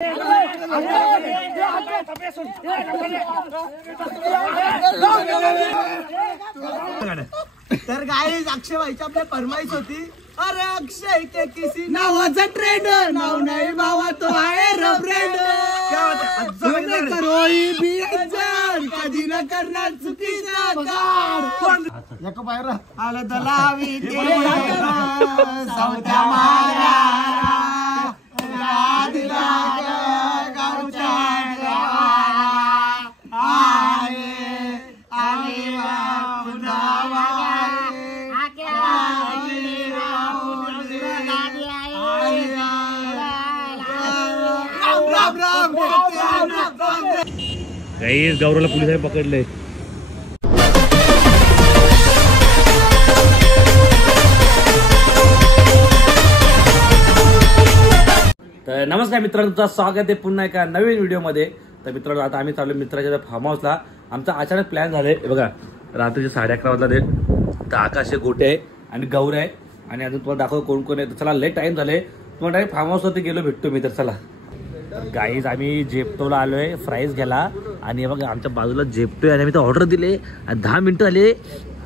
तर गाईज अक्षय भाईची आपल्या फरमाईश होती, अरे अक्षय के किसी नावाचा ट्रेंड, नाव नाही बाबा तो आहे रब्रेंड, कधी न करणार चुकीचा कार बाहेर आलं दलावी सौद्या मारा गौरवला पोलिसांनी पकडले. तर नमस्कार मित्रांनो, तुमचं स्वागत आहे पुन्हा एका नवीन व्हिडिओमध्ये. तर मित्रांनो, आता आम्ही चाललो मित्राच्या फार्म हाऊसला. आमचा अचानक प्लॅन झाले. बघा, रात्रीचे 11:30 वाजला ते. तर आकाश गोटे आहे आणि गौर आहे आणि अजून तुम्हाला दाखव कोण कोण आहे. तर चला, लेट टाइम झाले. तुम्हाला डायरेक्ट फार्म हाऊसवरती गेलो, भेटतो मी. तर चला गाईज, आम्ही जेप्टोला आलोय फ्राईज घ्यायला. आणि बघा, आमच्या बाजूला जेप्टो आणि आम्ही तर ऑर्डर दिले आणि 10 मिनिटं आले.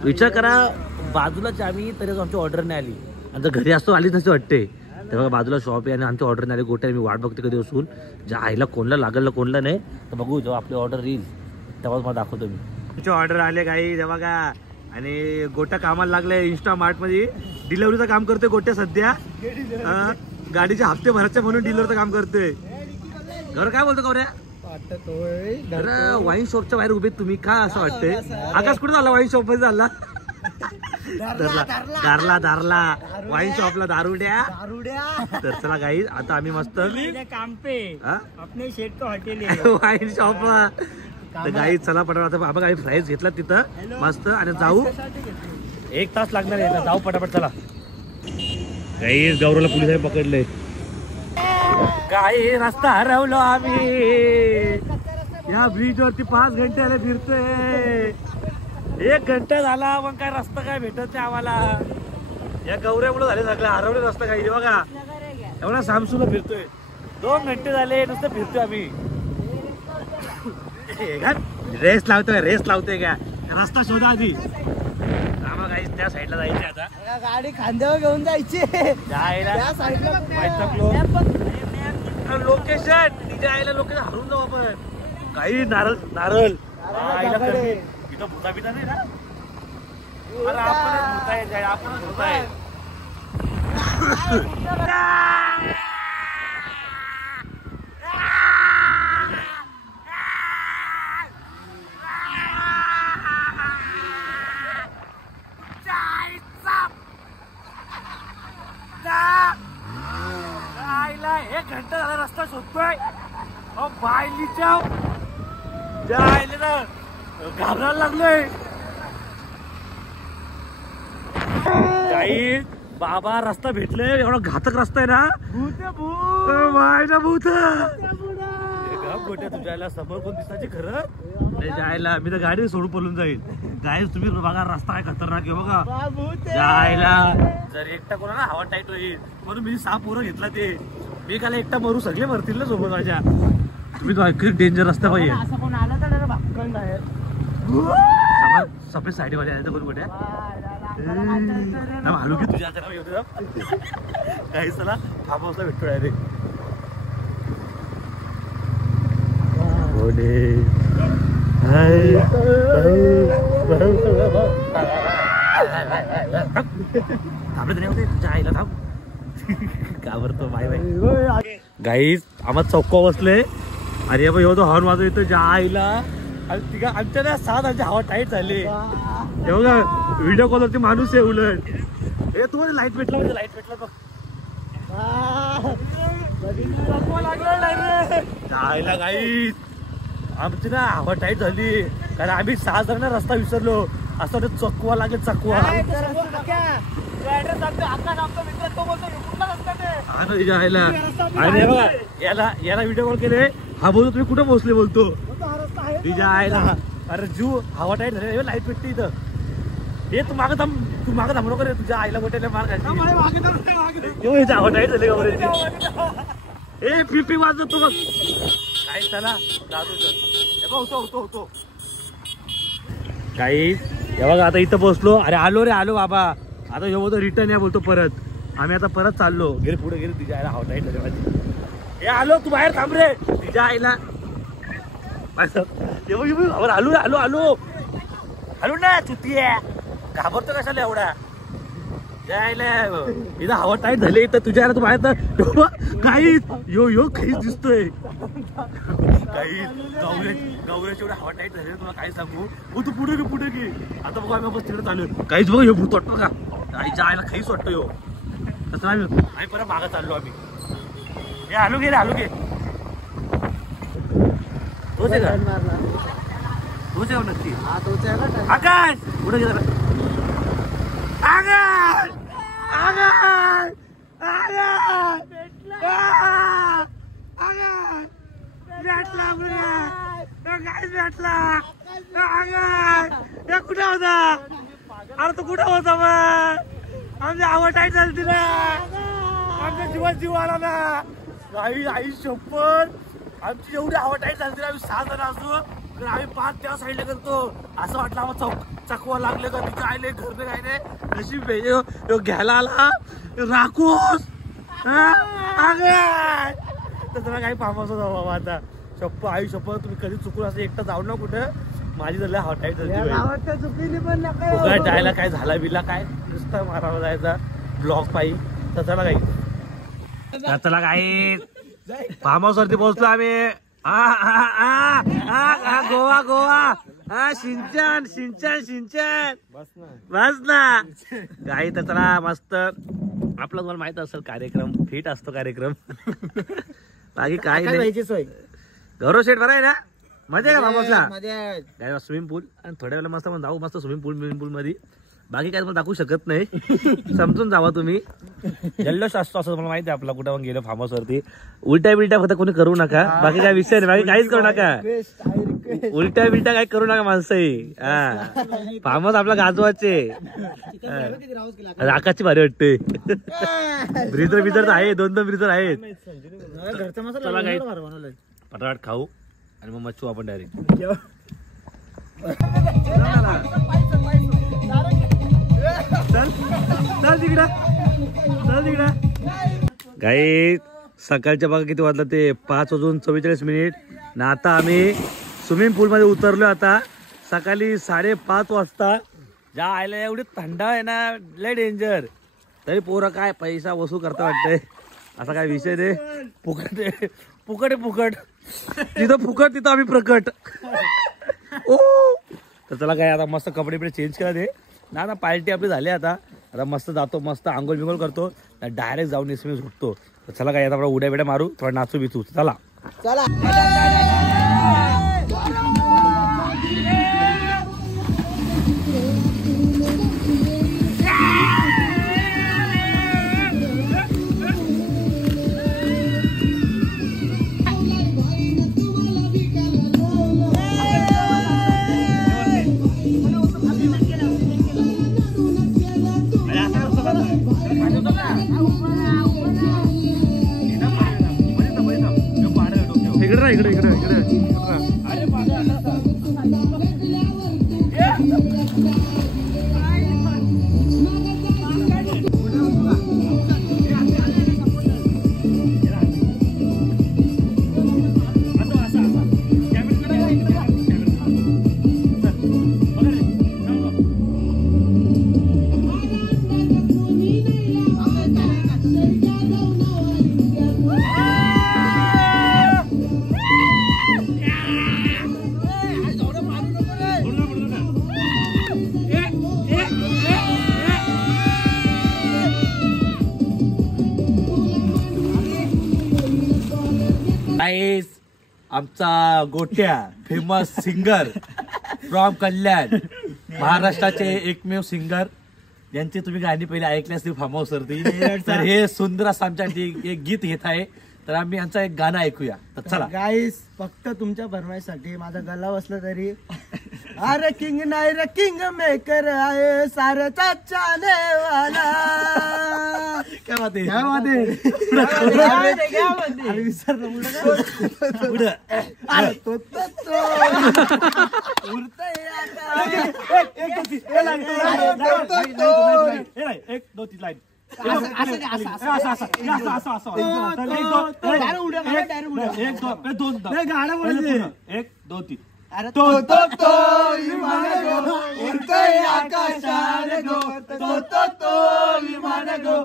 विचार करा, बाजूलाच आम्ही तरी आमची ऑर्डर नाही आली. आणि घरी असतो आलीच नसते वाटते. तर बघा, बाजूला शॉप आहे आणि आमची ऑर्डर नाही आली. गोट्या मी वाट बघते कधी असून, ज्या आईला कोणला लागल ना कोणला नाही. तर बघू, जेव्हा आपली ऑर्डर येईल तेव्हाच मला दाखवतो मी. तुमचे ऑर्डर आले गाई, जेव्हा का. आणि गोट्या कामाला लागले इंस्टा मार्ट मध्ये. डिलिव्हरीचं काम करतोय गोट्या सध्या. गाडीचे हप्ते भरायचे म्हणून डिलिव्हरीचं काम करतोय. घर काय बोलतो गौऱ्या? वाईन शॉपच्या बाहेर उभे तुम्ही का असं वाटतंय? आकाश कुठे झाला? वाईन शॉप मध्ये झाला. दारला वाईन शॉपला दारू द्या. तर चला गाई, आता आम्ही मस्त काम पे आपले शेट का हॉटेल वाईन शॉपला. तर गाई चला पटापट. आता बघा, आम्ही फ्राईज घेतला तिथं मस्त आणि जाऊ. 1 तास लागणार आहे, जाऊ पटापट. चला गाई, गौरवला पोलिसांनी पकडले. काही रस्ता हरवलो आम्ही. या ब्रिज वरती 5 घंटे आले फिरतोय. 1 घंटा झाला मग काय रस्ता काय भेटत नाही आम्हाला. या गौऱ्यामुळे झाले सगळं हरवले रस्ता. काही बघा, एवढा सामसूला फिरतोय. 2 घंटे झाले नुसतं फिरतोय आम्ही. रेस लावतोय का? रस्ता शोधा आधी. त्या साईडला जायचे. आता गाडी खांद्यावर घेऊन जायची. लोकेशन तिच्या आईला लोकेशन हरून जाऊ आपण. काही नारळ तिथं भुता बिता नाही ना. अरे आपणच भुता आहे. आईला 1 घंटा झाला रस्ता शोधतोय. बायलीच्या आईले ना घाबरायला लागलोय. काही बाबा रस्ता भेटले. एवढा घातक रस्ता आहे ना. भूत गोट्या तुझ्याला समोर कोण दिसायचे खरं जायला. मी तर गाडी सोडून पळून जाईल. गाईज तुम्ही बघा, रस्ता आहे खतरनाक आहे बघा. जायला जर एकटा कोणाला हवा टाईट होईल म्हणून मी 6 पोरं घेतला. ते मी काल एकटा मरू, सगळे मरतील ना सोबत माझ्या. तुम्ही तो ऐकली डेंजर रस्ता पाहिजे. सफेद साडीवाले आले तर कोण गोट्या हलू की तुझ्या काही. चला फार्म हाऊसला भेटतो डायरेक्ट. आईला थांब घाबरतो. बाय बाय गाईज, आम्हाला चौका बसले. अरे बाबा, तो हॉर्न वाजव येतो. ज्या आईला आमच्या ना 7 आमची हवा टाईट झाली. बघा, व्हिडिओ कॉलवरती माणूस आहे उलट. हे तुम्हाला लाईट भेटला म्हणजे लाईट भेटला बघ. जायला गाईज, आमची ना हवा टाईट झाली. कारण आम्ही 6 जण रस्ता विसरलो. असं चकवा लागेल चकवा. आणि बघा, याला व्हिडिओ कॉल केले. हा बोलतो तुम्ही कुठे पोहोचले बोलतो. तिच्या आईला अरे जीव हवा टाईट झाले. लाईट भेटते इथं. हे तू मागं थांब नको रे. तुझ्या आईला गोट्याला मार खायची. हवा टाईट झाली का ए पिपी वाजतो बघ काय चला होतो काही हे बघा आता इथं पोहोचलो. अरे आलो रे आलो बाबा. आता हे बोलतो रिटर्न या बोलतो परत. आम्ही आता परत चाललो. गेले पुढे गेले तिच्या आईला हॉट आहे माझी. हे आलो तू बाहेर थांब रे तिच्या आईला. आलो आलो आलो आलो ना चुती घाबरतो कशाला एवढा. इथं हवा टाईट झाली तर तुझ्या तू बाहेर काही यो काहीच दिसतोय. काही गवऱ्याच्या एवढ्या हवा टाईट झाली तुला काय सांगू. तू पुढे घे आता बघू आम्ही बस तिकडे चालू. काहीच बघ हे भूत वाटतो का आईच्या आईला काहीच वाटतं यो. तसं आम्ही परत मागं चाललो आम्ही. हे आलो घे तोच आहे का तोच आहे नक्की आकाश पुढे गेला. कुठे होता अरे तू कुठं होता मग. आमची आवड टाईट झाली ना. आमच्या जीवात जीव आला ना. आई शपथ आमची एवढी आवड टाईट झाली ना. आम्ही 6 जण असतो तर आम्ही 5 त्या साईडला करतो. असं वाटलं आम्हाला चकवा लागले का तिथे आले घरने काय नाही. नशीब घ्यायला आला राखोस तसं काही फार्म होता बाबा. आता शप्प आई शप्प तुम्ही कधी चुकून असं एकटा जाऊ ना कुठं. माझी झालं हॉटाईट चुकीने पण जायला काय झाला बिला काय नुसतं मारावा जायचा ब्लॉक पायी. तसला काही फार्म हाऊस वरती पोहोचलो आम्ही. गोवा सिंचन बस ना काही तर चला मस्त. आपलं तुम्हाला माहित असेल कार्यक्रम फिट असतो कार्यक्रम. बाकी काय नाही सोय गौरव शेठ बरं आहे ना. मजा आहे का बाबासला स्विमिंग पूल आणि थोड्या वेळेला मस्त जाऊ मस्त स्विमिंग पूल मध्ये. बाकी काय तुम्हाला दाखवू शकत नाही. समजून जावा तुम्ही. जल्लोष असतो असं तुम्हाला माहिती आहे. आपला कुठं पण गेलो फार्म हाऊस वरती उलट्या बिलट्या फक्त कोणी करू नका. बाकी काय विषय नाही. बाकी काहीच करू नका. उलट्या बिलट्या काही करू नका माणसंही. फार्म हाऊस आपला गाजवाचे. आकाशची भारी वाटते. ब्रिजर आहे 2 ब्रिजर आहेत. चला काही पटाट खाऊ आणि मग मच्छू आपण डायरेक्ट. काही सकाळच्या बघा किती वाजला ते 5:44 ना. आता आम्ही स्विमिंग पूल मध्ये उतरलो. आता सकाळी 5:30 वाजता. ज्या आयला एवढी थंड आहे ना लय डेंजर. तरी पोरं काय पैसा वसूल करता वाटतंय. असा काय विषय नाही. फुकट जिथं फुकट तिथं आम्ही प्रकट. ओ तर चला काय आता मस्त कपडे बिडे चेंज केला ते ना. पार्टी आपली झाली. आता मस्त जातो मस्त आंघोळ बिंघोळ करतो डायरेक्ट जाऊन एसएमएस उठतो. तर चला काय आता आपण उड्या बिड्या मारू थोडा नाचू बिचू. चला इकडे आमचा गोट्या फेमस सिंगर फ्रॉम कल्याण महाराष्ट्राचे एकमेव सिंगर यांची तुम्ही गाणी पहिले ऐकली असतील फार्म हाऊस वरती. तर हे सुंदर असं आमच्यासाठी एक गीत घेत आहे. तर आम्ही यांचं एक गाणं ऐकूया. तर चला गाईस फक्त तुमच्या फरमाईसाठी माझा गल्ला बसला तरी. अरे किंग नाही रे किंग मेकर आहे सारचा चाले वाला. काय बात आहे काय बात आहे एक दोन तीन लाईन एक दोन तीन तो विमान गो उडतय आकाशात गो तो विमान गो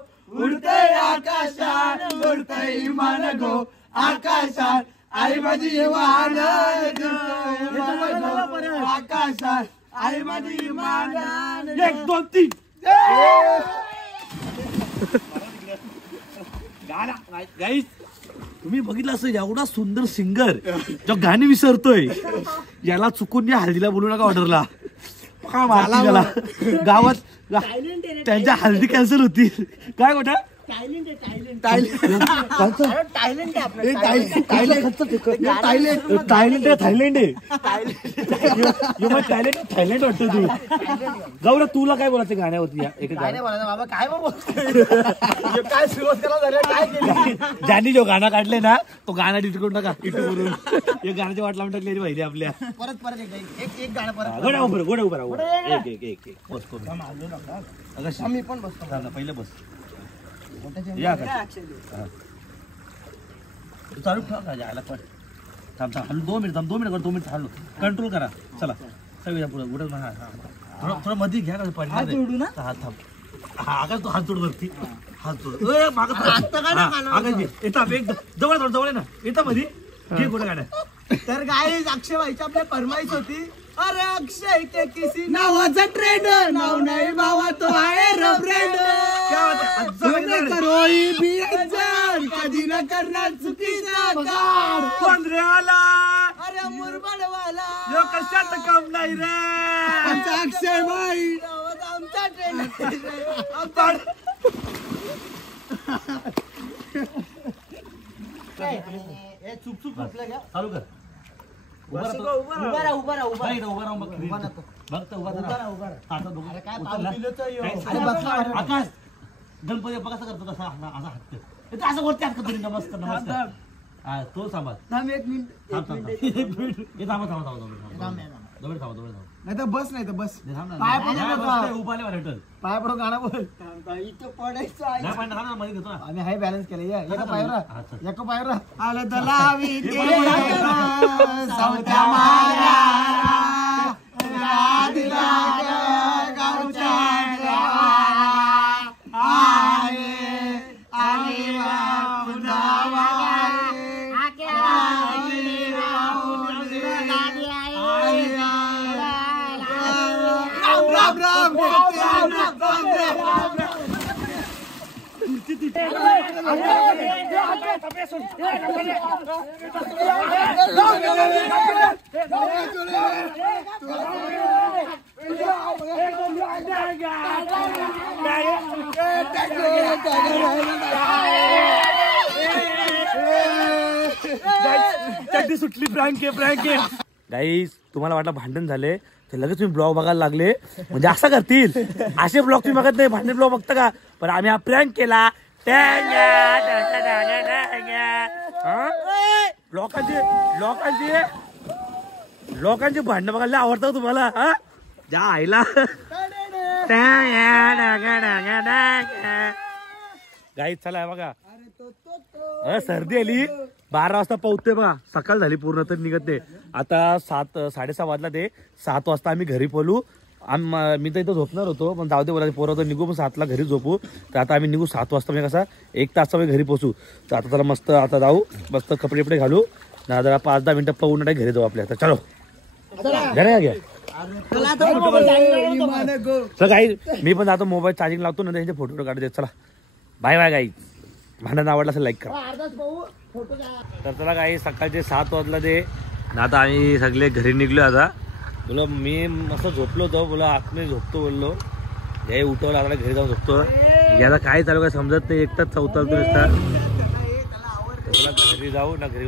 उडतय आकाशात उडतय विमान गो आकाशात आई माझी विमान आकाशात आई माझी विमान एक दोन तीन गाईस तुम्ही बघितलं असं एवढा सुंदर सिंगर जो गाणी विसरतोय याला चुकून या हल्दीला बोलू नका ऑर्डरला काय मारला त्याला गावात त्यांच्या हल्दी कॅन्सल होती काय गोठा थायलंड वाटतं तू गौरव तुला काय बोलायचं गाण्यावरती बाबा काय काय सुरुवात झालं काय केली ज्यांनी जो गाणं काढले ना तो गाणं डिलीट करून टाका इटू करून एक गाण्याची वाट लावून टाकली पाहिजे आपल्या परत एक गाणं परत गोड्या उभं राहू एक बस करू मी पण बसतो पहिले बस या चालू ठेवा जायला पण थांब हल्लो 2 मिनिट 2 मिनिट हल्लो कंट्रोल करा चला सगळ्या पुढे उडत थोडं मध्ये घ्या हात जोडू ना हात थांब आकाश तू हात जोड वरती हात जोड जवळ ना येता मध्ये घे कुठे गाड्या तर गाईज अक्षय व्हायची आपल्या फरमाईश होती अरे अक्षय के किसी नावाचा ट्रेंड नाव नाही बाबा तो आहे रब्रेंड कधी न करणार चुकीचा पंधऱ्याला अरे मुरबडवाला कशात काम नाही रे आमचा अक्षय भाई आमचा ट्रेंड चुप चालू कर उभा आकाश गणपती बघा करतो तसा असा हात असं वरती हात करतो नमस्कार तो सांभाळ एक मिनिट थांबा नाही तर बस नाही तर बस उभाले पाय पडो गाणं बोल इथं पडायचं मध्ये घेतो ना आम्ही हाय बॅलन्स केलं एका पायवर आलं तला सुटली फ्रँक गाईस तुम्हाला वाटलं भांडण झाले तर लगेच तुम्ही ब्लॉग बघायला लागले म्हणजे असं करतील असे ब्लॉग तुम्ही बघत नाही भांडण ब्लॉग बघता का पण आम्ही हा प्रँक केला लोकांची भांडणं बघायला आवडतं तुम्हाला हा ज्या आईला गाईस चला बघा सर्दी आली 12 वाजता पोहोचतोय बघा सकाळ झाली पूर्ण तर निघत नाही आता 7:30 वाजला ते 7 वाजता आम्ही घरी पोलू मी तर इथं झोपणार होतो पण जाऊ दे बोला पोरं तर निघू पण 7ला घरी झोपू तर आता आम्ही निघू 7 वाजता म्हणजे कसा 1 तासामध्ये घरी पोहोचू तर आता त्याला मस्त आता जाऊ मस्त कपडे घालू जरा 5-10 मिनिटं पाहून घरी जाऊ आपल्या आता चलो घरी घ्या चल काही मी पण आता मोबाईल चार्जिंग लावतो ना त्यांचे फोटो काढू देत चला बाय बाय गाई भांडण आवडलं असेल लाईक करा तर चला काही सकाळचे 7 वाजला ते आता आम्ही सगळे घरी निघलो आता बोला मी मस्त झोपलो होतो बोला आतमध्ये झोपतो बोललो हे उठवलं आता घरी जाऊन झोपतो याला काय चालू काय समजत नाही एकटाच चौथा बोला घरी जाऊ ना घरी